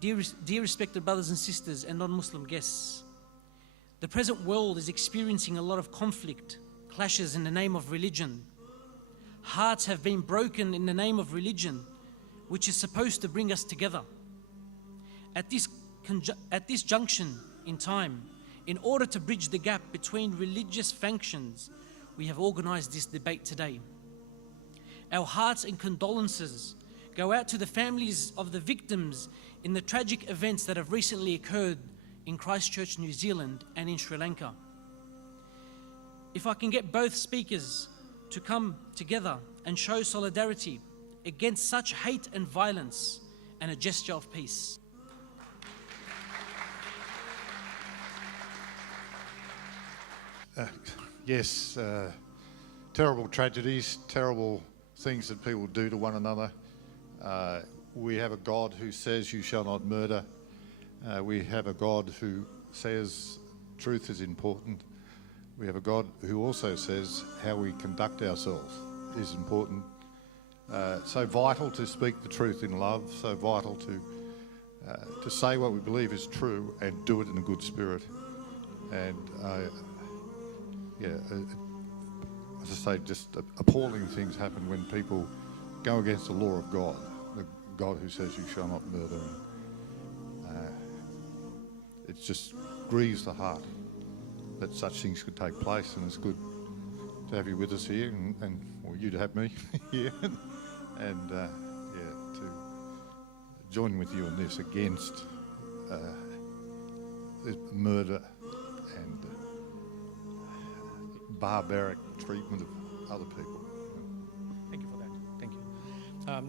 Dear respected brothers and sisters and non-Muslim guests, the present world is experiencing a lot of conflict, clashes in the name of religion. Hearts have been broken in the name of religion, which is supposed to bring us together. At this junction in time, in order to bridge the gap between religious factions, we have organized this debate today. Our hearts and condolences go out to the families of the victims in the tragic events that have recently occurred in Christchurch, New Zealand and in Sri Lanka. If I can get both speakers to come together and show solidarity against such hate and violence and a gesture of peace. Yes, terrible tragedies, terrible things that people do to one another. We have a God who says you shall not murder. We have a God who says truth is important. We have a God who also says how we conduct ourselves is important. So vital to speak the truth in love, so vital to say what we believe is true and do it in a good spirit. And as I say, just appalling things happen when people go against the law of God, the God who says you shall not murder. It just grieves the heart that such things could take place, and it's good to have you with us here, and you to have me here, and to join with you in this against this murder and barbaric treatment of other people. Thank you for that. Thank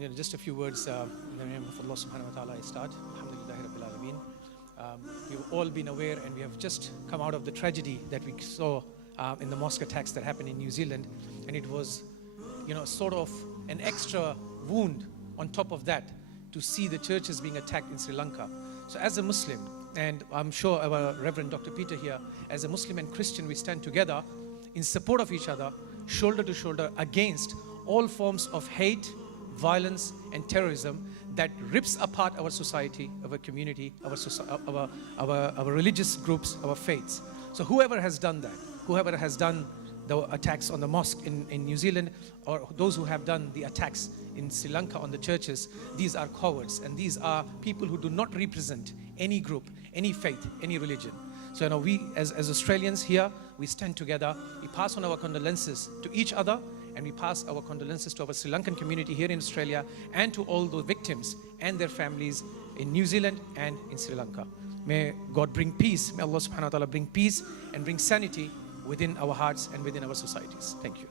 you. Just a few words in the name of Allah subhanahu wa ta'ala. I start. Alhamdulillahi Rabbil Alameen. We've all been aware, and we have just come out of the tragedy that we saw in the mosque attacks that happened in New Zealand, and it was, sort of an extra wound on top of that to see the churches being attacked in Sri Lanka. So as a Muslim, and I'm sure our Reverend Dr. Peter here, as a Muslim and Christian, we stand together in support of each other, shoulder to shoulder, against all forms of hate, violence, and terrorism that rips apart our society, our community, our religious groups, our faiths. So whoever has done that, whoever has done the attacks on the mosque in New Zealand, or those who have done the attacks in Sri Lanka on the churches, these are cowards, and these are people who do not represent any group, any faith, any religion. So we as Australians here, we stand together, we pass on our condolences to each other, and we pass our condolences to our Sri Lankan community here in Australia, and to all the victims and their families in New Zealand and in Sri Lanka. May God bring peace, may Allah subhanahu wa ta'ala bring peace and bring sanity within our hearts and within our societies. Thank you.